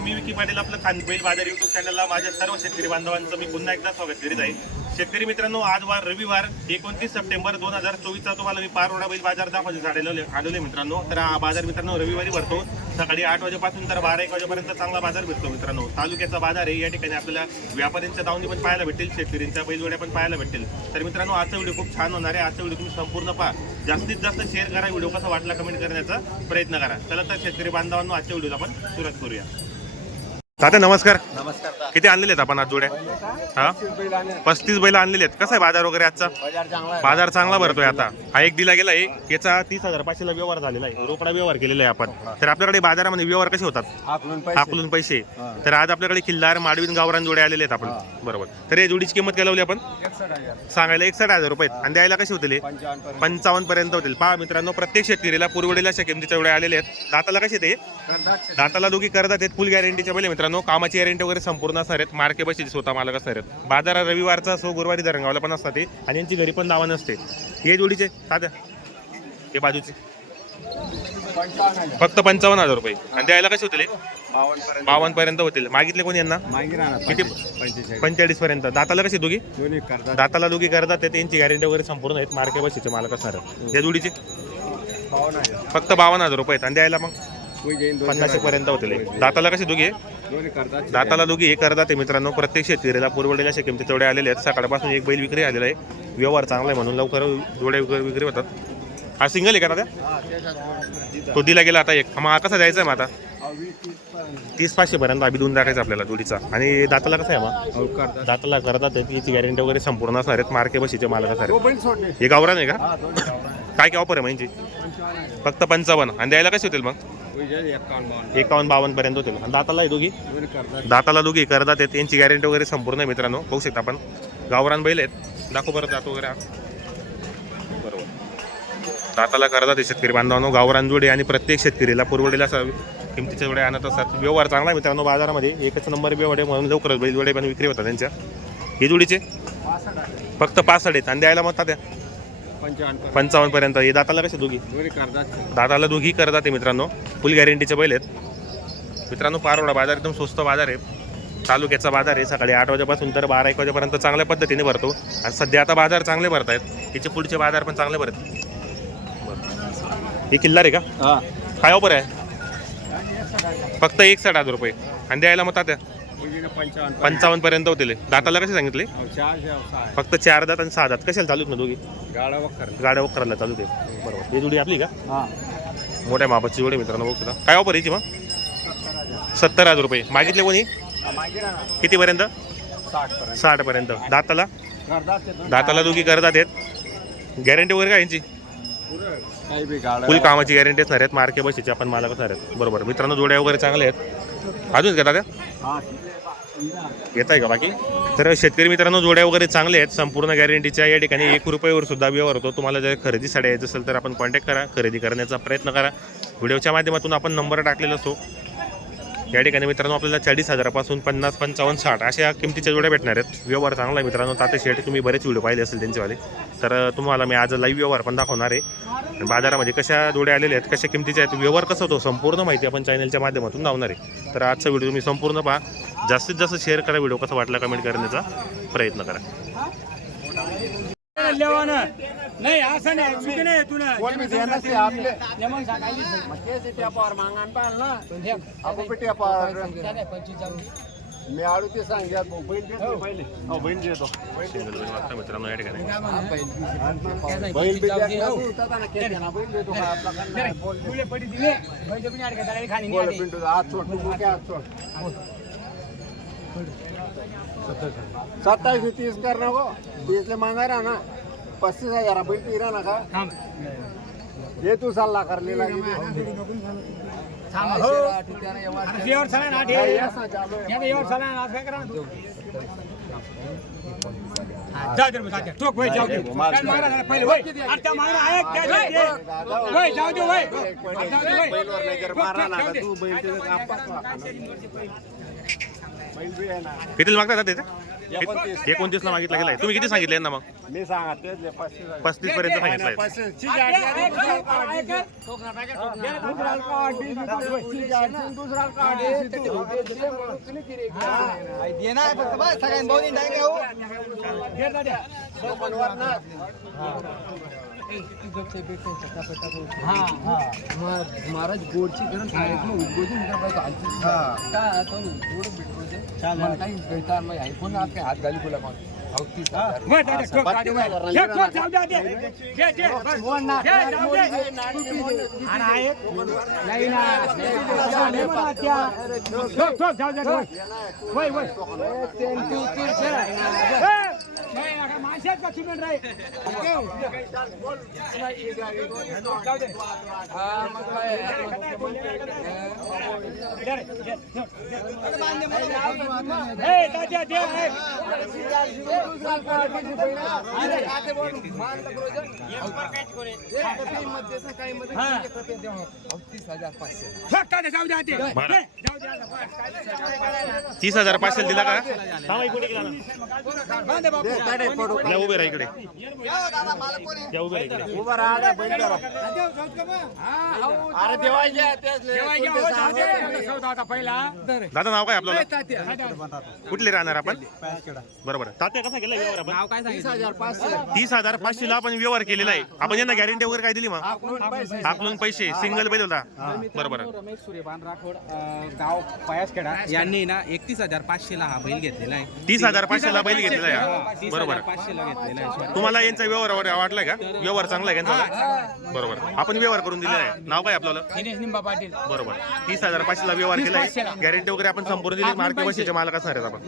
मी विकी पाटील आपलं खानबैल बाजार युट्यूब चॅनलला माझ्या सर्व शेतकरी बांधवांचं मी पुन्हा एकदा स्वागत करीत आहे. शेतकरी मित्रांनो आज वार रविवार एकोणतीस सप्टेंबर दोन हजार चोवीसचा तुम्हाला मी पारोडा बैल बाजार दाखवायचे आलेलो आलेलो मित्रांनो. तर हा बाजार मित्रांनो रविवारी भरतो. सकाळी आठ वाजेपासून तर बारा एक वाजेपर्यंत चांगला बाजार भेटतो मित्रांनो. तालुक्याचा बाजार आहे. या ठिकाणी आपल्याला व्यापाऱ्यांच्या दावणी पण पाहायला भेटेल शेतकऱ्यांच्या बैलजोड्या पण पाहायला भेटेल तर मित्रांनो आजचा व्हिडिओ खूप छान होणार आहे. आजचा व्हिडिओ तुम्ही संपूर्ण पहा. जास्तीत जास्त शेअर करा. व्हिडिओ कसा वाटला कमेंट करण्याचा प्रयत्न करा. चला तर शेतकरी बांधवांनो आजच्या व्हिडिओला आपण सुरुवात करूया. तात्या नमस्कार. नमस्कार किती आणलेले आहेत आपण आज जोड्या? हा? पस्तीस बैल आणलेले आहेत. कसा आहे बाजार वगैरे आजचा? बाजार चांगला आहे. बाजार चांगला भरतोय आता. हा एक दिला गेला आहे याचा तीस हजार पाचशेला व्यवहार झालेला आहे. रोकडा व्यवहार केलेला आहे आपण. तर आपल्याकडे बाजारामध्ये व्यवहार कसे होतात? हाकलून पैसे. तर आज आपल्याकडे किल्लार माडवीन गावरान जोडे आलेले आहेत आपण. बरोबर. तर या जोडीची किंमत काय लावली आपण? सांगायला एकसठ हजार रुपये. आणि द्यायला कसे होतील? पंचावन्न पर्यंत. होतील. पहा मित्रांनो प्रत्येक शेतकरीला पुरवडीला अशा किमतीच्या एवढे आलेले आहेत. दाताला कसे ते दाताला दोघी करतात आहेत. फुल गॅरंटीच्या पहिले मित्रांनो कामाची गॅरंटी वगैरे संपूर्ण असणार आहेत. मार्के बशी स्वतः मालक असणार आहेत. बाजारात रविवारचा असो गुरुवारी धरणगावला पण असतात ते आणि यांची घरी पण नावं नसते. हे जोडीचे? साध्या हे बाजूचे. फक्त पंचावन्न हजार रुपये. आणि द्यायला कसे होतील हे? बावन्न पर्यंत होतील. मागितले कोणी यांना? किती? पंचेचाळीस. पर्यंत दाताला कशी दोघी? दाताला दोघी करतात. ते त्यांची गॅरंटी वगैरे संपूर्ण आहेत. मार्के बशीचे मालक असणार आहेत. या जोडीचे? फक्त बावन्न हजार रुपये आहेत. आणि द्यायला मग? हजार. पर्यंत होतील. हे. दाताला कशी दोघी? दाताला दोघी हे करतात ते मित्रांनो. प्रत्येक शेतकरीला पुरवलेल्या अशा किमती तेवढे आलेले आहेत. सकाळपासून एक बैल विक्री आलेला आहे. व्यवहार चांगला आहे म्हणून लवकर जोड्या विक्री होतात. हा सिंगल आहे का दादा? हा, तो दिला गेला आता एक. मग हा कसा द्यायचा आहे मग आता? तीस पाचशे पर्यंत अभि देऊन टाकायचं आपल्याला जोडीचा. आणि दाताला कसं आहे मग? दाताला करतात ते, याची गॅरंटी वगैरे संपूर्ण असणार आहेत. मार्के बशीचे मालक असणार सोडले. हे गावरान आहे का? हा. काय काय ऑफर आहे म्हणजे. फक्त पंचावन्न. आणि द्यायला कसे होतील मग? एकावन्न बावन्न. पर्यंत होतील. आणि दाताला आहे दोघी? दाताला दोघी करतात आहेत. यांची गॅरंटी वगैरे संपूर्ण आहे मित्रांनो. बघू शकता आपण. गावरान बैल आहेत. दाखव बरं दात वगैरे. बरोबर. दाताला करतात हे शेतकरी बांधवांनो. गावरान जोडे आणि प्रत्येक शेतकरीला पुरवडीला किमतीच्या जोड्या आणत असतात. व्यवहार चांगला आहे मित्रांनो बाजारामध्ये. एकच नंबर व्यवहार आहे म्हणून लवकरच बैल जोडे पण विक्री होतात त्यांच्या. हे जोडीचे. फक्त पासष्ट आहेत. आणि द्यायला मग त्या पंचावन्न पर्यंत. हे दाताला कसे दोघी? दादाला दोघी करतात ते मित्रांनो. फुल गॅरंटीचे बैल आहेत. मित्रांनो पारोडा बाजार एकदम स्वस्त बाजार आहे. तालुक्याचा बाजार आहे. सकाळी आठ वाजेपासून तर बारा एक वाजेपर्यंत चांगल्या पद्धतीने भरतो. आणि सध्या आता बाजार चांगले भरत आहेत. त्याचे पुढचे बाजार पण चांगले भरत. हे किल्लार आहे का? हा. काय ऑफर आहे? फक्त एकसष्ट हजार रुपये. आणि द्यायला मग मुलीनं पंचावन्न पर्यंत. होतील. दाताला कसे सांगितले. फक्त चार दात आणि सहा दात. कशाला चालू ना दोघी? गाड्या वखराला चालू ते बरोबर. ही जोडी आपली का? मोठ्या मापाची जोडी मित्रांनो बघू तुला काय ऑफर याची मग? सत्तर हजार रुपये. मागितले कोणी? कितीपर्यंत साठ पर्यंत. दाताला? दाताला दोघी करतात आहेत? गॅरंटी वगैरे काय यांची? फुल कामाची गॅरंटी असणार आहेत. मार्के बशीचे आपण मालक असणार आहेत. बरोबर. मित्रांनो जोड्या वगैरे चांगले आहेत. अजून का दादा? हा आहे. येत आहे का बाकी? तर शेतकरी मित्रांनो जोड्या वगैरे चांगले आहेत. संपूर्ण गॅरंटीच्या या ठिकाणी एक रुपयावर सुद्धा व्यवहार होतो. तुम्हाला जर खरेदीसाठी यायचं असेल तर आपण कॉन्टॅक्ट करा. खरेदी करण्याचा प्रयत्न करा. व्हिडिओच्या माध्यमातून आपण नंबर टाकलेला असतो. या ठिकाणी मित्रांनो आपल्याला चाळीस हजारापासून पन्नास पंचावन्न साठ अशा किमतीच्या जोड्या भेटणार आहेत. व्यवहार चांगला आहे मित्रांनो. ताते शेट तुम्ही बरेच व्हिडिओ पाहिले असेल त्यांचेवाले तर तुम्हाला मी आज लाईव्ह व्यवहार पण दाखवणार आहे. बाजारामध्ये कशा जोड्या आलेल्या आहेत कशा किमतीच्या आहेत व्यवहार कसं होतो संपूर्ण माहिती आपण चॅनलच्या माध्यमातून लावणार आहे. तर आजचा व्हिडिओ तुम्ही संपूर्ण पहा. जास्तीत जास्त शेअर करा व्हिडिओ कसा वाटला कमेंट करण्याचा प्रयत्न करा. नाही असं नाही चुकी नाही तुला. मी बहीण देतो हो. मित्रांनो या ठिकाणी. बहीण देतो. सोड, तू सोड. सत्तावीस तीस कर ना गो तीसले मागा रहा ना. पस्तीस हजार बैल पी रहा ना का? ये तू सल्ला करा टोक वय जाऊ दे कितीला मागतात आता एकोणतीस. ते एकोणतीसला मागितला गेलाय तुम्ही किती सांगितले यांना मग? मी सांगा आहे. पस्तीस पर्यंत सांगितलंय. आहे, ना. महाराज गोडची गरज मग उद्बोधून मला काही कळता नाही ऐकून आज काय हात घाली तुला कोण अवतीस हजार. माणसात का सिमेंट राहील? जाऊ दे. हा मग काय दे रे, दे, ठोक. ए, दादा, दे, ए. अवतीस हजार पाचशे ठोक, दादा, जाऊ द्या, दे. बरं. दे, जाऊ द्या, बस. तीस हजार पाचशे दिला का उभे राहा इकडे. या उभे राहा इकडे. उभं राहा बैल. अरे देवायचे आहे, तेच लय. जेव्हा या, हो, जाऊ दे. एवढा सौदा होता पहिला. दादा नाव काय आपल्याला कुठले राहणार आपण? बरोबर. तात्या कसा केला व्यवहार आपण? तीस हजार पाचशे. तीस हजार पाचशेला आपण व्यवहार केलेला आहे. आपण यांना गॅरंटी वगैरे काय दिली मग? हाकलून पैसे. सिंगल बैल होता. बरोबर. रमेश सूर्यपान राठोड गाव पयासखेडा. यांनी ना एकतीस हजार पाचशेला हा बैल घेतलेला आहे. तीस हजार पाचशेला बैल घेतलेला आहे. बरोबर. हजार पाचशेला घेतलेला आहे. तुम्हाला यांचा व्यवहार वगैरे वाटलाय का? व्यवहार चांगला आहे का यांचा? बरोबर. आपण व्यवहार करून दिलेला आहे. नाव काय आपल्याला? दिनेश निंबा पाटील. बरोबर. तीस हजार पाचशेला व्यवहार केलाय. गॅरंटी वगैरे आपण संपूर्ण दिली मार्के बशीच्या मालक असणार आहेत आपण.